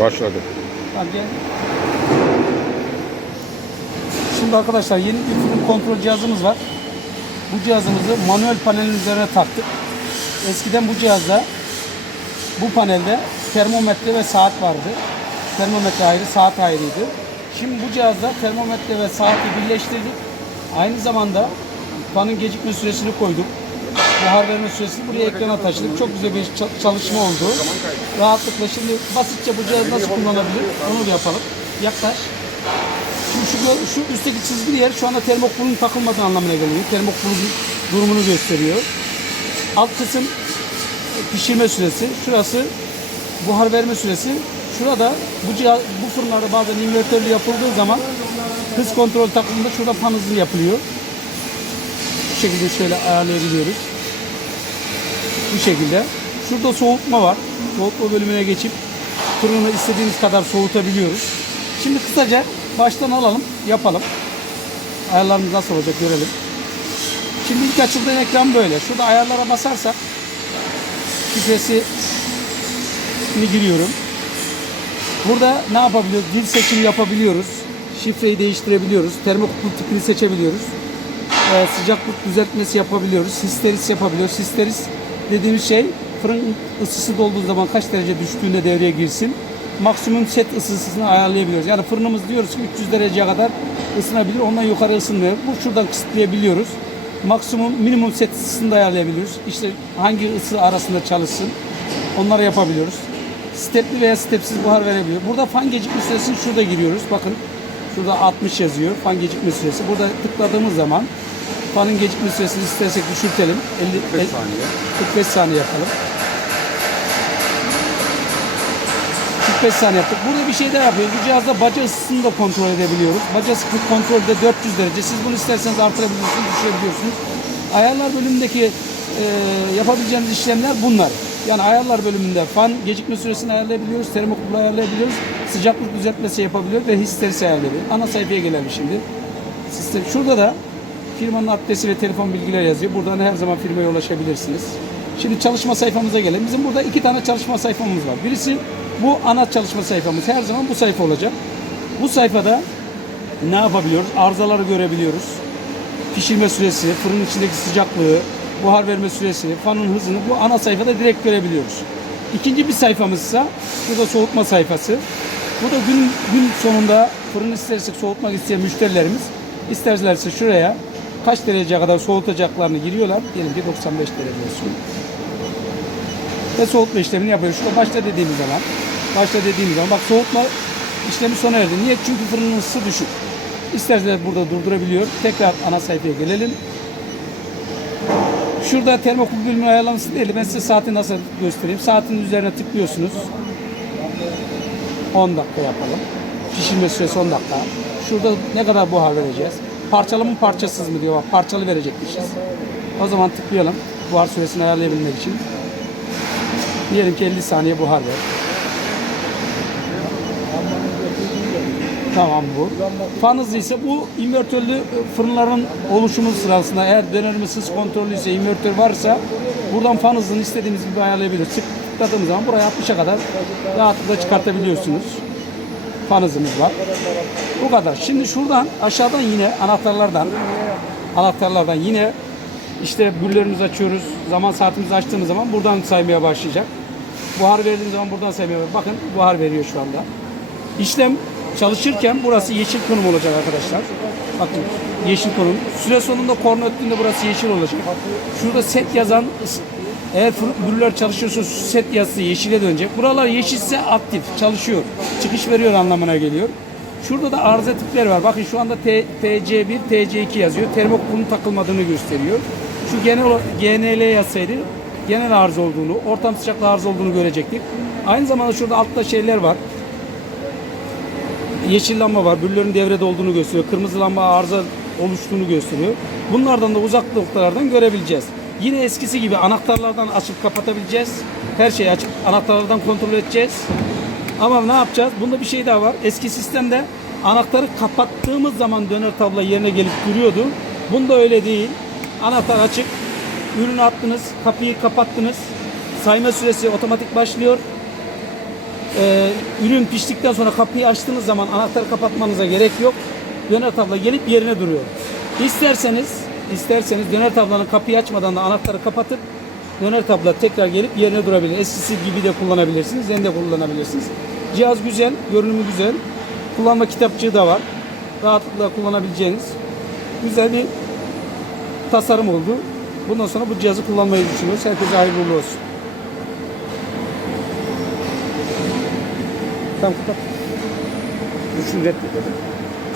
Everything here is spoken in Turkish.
Başladı. Şimdi arkadaşlar yeni bir fırın kontrol cihazımız var. Bu cihazımızı manuel panelin üzerine taktık. Eskiden bu cihazda bu panelde termometre ve saat vardı. Termometre ayrı, saat ayrıydı. Şimdi bu cihazda termometre ve saati birleştirdik. Aynı zamanda fanın gecikme süresini koyduk. Buhar verme süresini buraya ekrana taşıdık. Çok güzel bir ça- çalışma oldu. Rahatlıkla şimdi basitçe bu cihazı nasıl kullanabilir onu yapalım. Yaklaş. Şimdi şu, şu üstteki çizgili yer şu anda termokpulun takılmadığı anlamına geliyor. Termokpulun durumunu gösteriyor. Alt kısım pişirme süresi. Şurası buhar verme süresi. Şurada bu cihaz, bu fırınlarda bazen invertörlü yapıldığı zaman hız kontrol takımında şurada fan hızı yapılıyor. Bu şekilde şöyle ayarlayabiliyoruz. Bu şekilde. Şurada soğutma var. Soğutma bölümüne geçip fırını istediğimiz kadar soğutabiliyoruz. Şimdi kısaca baştan alalım, yapalım. Ayarlarımız nasıl olacak görelim. Şimdi ilk açıldığın ekran böyle. Şurada ayarlara basarsak şifresi giriyorum. Burada ne yapabiliyoruz? Dil seçimi yapabiliyoruz. Şifreyi değiştirebiliyoruz. Termokuplu tipini seçebiliyoruz. Ee, sıcaklık düzeltmesi yapabiliyoruz. Histeris yapabiliyoruz. Histeris dediğimiz şey fırın ısısı dolduğu zaman kaç derece düştüğünde devreye girsin. Maksimum set ısısını ayarlayabiliyoruz. Yani fırınımız diyoruz ki 300 dereceye kadar ısınabilir. Ondan yukarı ısınmıyor. Bu şuradan kısıtlayabiliyoruz. Maksimum minimum set ısısını da ayarlayabiliyoruz. İşte hangi ısı arasında çalışsın. Onları yapabiliyoruz. Stepli veya stepsiz buhar verebiliyor. Burada fan gecikme süresini şurada giriyoruz. Bakın şurada 60 yazıyor fan gecikme süresi. Burada tıkladığımız zaman fanın gecikme süresini istersek düşürtelim. 50, 45 saniye. 45 saniye yapalım. 45 saniye yaptık. Burada bir şey daha yapıyoruz. Bu cihazda baca ısısını da kontrol edebiliyoruz. Baca ısı kontrolde 400 derece. Siz bunu isterseniz artırabilirsiniz, düşürebiliyorsunuz. Ayarlar bölümündeki e, yapabileceğiniz işlemler bunlar. Yani ayarlar bölümünde fan gecikme süresini ayarlayabiliyoruz, termokuplu ayarlayabiliyoruz, sıcaklık düzeltmesi yapabiliyoruz ve histerisi ayarlayabiliyoruz. Ana sayfaya gelelim şimdi. Sistem. Şurada da firmanın adresi ve telefon bilgileri yazıyor. Buradan her zaman firmaya ulaşabilirsiniz. Şimdi çalışma sayfamıza gelelim. Bizim burada iki tane çalışma sayfamız var. Birisi bu ana çalışma sayfamız. Her zaman bu sayfa olacak. Bu sayfada ne yapabiliyoruz? Arızaları görebiliyoruz. Pişirme süresi, fırının içindeki sıcaklığı, buhar verme süresi, fanın hızını bu ana sayfada direkt görebiliyoruz. İkinci bir sayfamız ise burada soğutma sayfası. Bu da gün, gün sonunda fırın istersek soğutmak isteyen müşterilerimiz isterlerse şuraya kaç dereceye kadar soğutacaklarını giriyorlar. Diyelim ki 95 derece olsun. Ve soğutma işlemini yapıyoruz. Şurada başta dediğimiz zaman, başta dediğimiz zaman bak soğutma işlemi sona erdi. Niye? Çünkü fırının ısısı düşük. İsterseniz burada durdurabiliyor. Tekrar ana sayfaya gelelim. Şurada termokul bölümünü ayarlaması değil. Ben size saati nasıl göstereyim. Saatin üzerine tıklıyorsunuz. 10 dakika yapalım. Pişirme süresi 10 dakika. Şurada ne kadar buhar vereceğiz? Parçalı mı parçasız mı diyor. Parçalı verecekmişiz. O zaman tıklayalım. Buhar süresini ayarlayabilmek için. Diyelim ki 50 saniye buhar ver. Tamam bu. Fan ise bu invertörlü fırınların oluşumu sırasında eğer dönerimiz hız kontrolü ise invertör varsa buradan fan hızını istediğimiz gibi ayarlayabiliriz. Tıkladığımız zaman buraya 60'a kadar rahatlıkla çıkartabiliyorsunuz. Fan hızımız var. Bu kadar. Şimdi şuradan aşağıdan yine anahtarlardan anahtarlardan yine işte büllerimizi açıyoruz. Zaman saatimizi açtığımız zaman buradan saymaya başlayacak. Buhar verdiğimiz zaman buradan saymaya başlayacak. Bakın buhar veriyor şu anda. İşlem çalışırken burası yeşil konum olacak arkadaşlar. Bakın yeşil konum. Süre sonunda korna öttüğünde burası yeşil olacak. Şurada set yazan eğer bürler çalışıyorsa set yazısı yeşile dönecek. Buralar yeşilse aktif, çalışıyor. Çıkış veriyor anlamına geliyor. Şurada da arıza tipleri var. Bakın şu anda T- TC1, TC2 yazıyor. Termokupun takılmadığını gösteriyor. Şu genel GNL yazsaydı genel arıza olduğunu, ortam sıcaklığı arıza olduğunu görecektik. Aynı zamanda şurada altta şeyler var. Yeşil lamba var. Büllerin devrede olduğunu gösteriyor. Kırmızı lamba arıza oluştuğunu gösteriyor. Bunlardan da uzak noktalardan görebileceğiz. Yine eskisi gibi anahtarlardan açıp kapatabileceğiz. Her şeyi açıp anahtarlardan kontrol edeceğiz. Ama ne yapacağız? Bunda bir şey daha var. Eski sistemde anahtarı kapattığımız zaman döner tablo yerine gelip duruyordu. Bunda öyle değil. Anahtar açık. Ürünü attınız, kapıyı kapattınız. Sayma süresi otomatik başlıyor. Ee, ürün piştikten sonra kapıyı açtığınız zaman anahtarı kapatmanıza gerek yok. Döner tabla gelip yerine duruyor. İsterseniz isterseniz döner tablanın kapıyı açmadan da anahtarı kapatıp döner tabla tekrar gelip yerine durabilir. Eskisi gibi de kullanabilirsiniz, yeni de kullanabilirsiniz. Cihaz güzel, görünümü güzel. Kullanma kitapçığı da var. Rahatlıkla kullanabileceğiniz güzel bir tasarım oldu. Bundan sonra bu cihazı kullanmayı düşünüyoruz. Herkese hayırlı olsun. Tamam kapat. Üçünü reddedelim.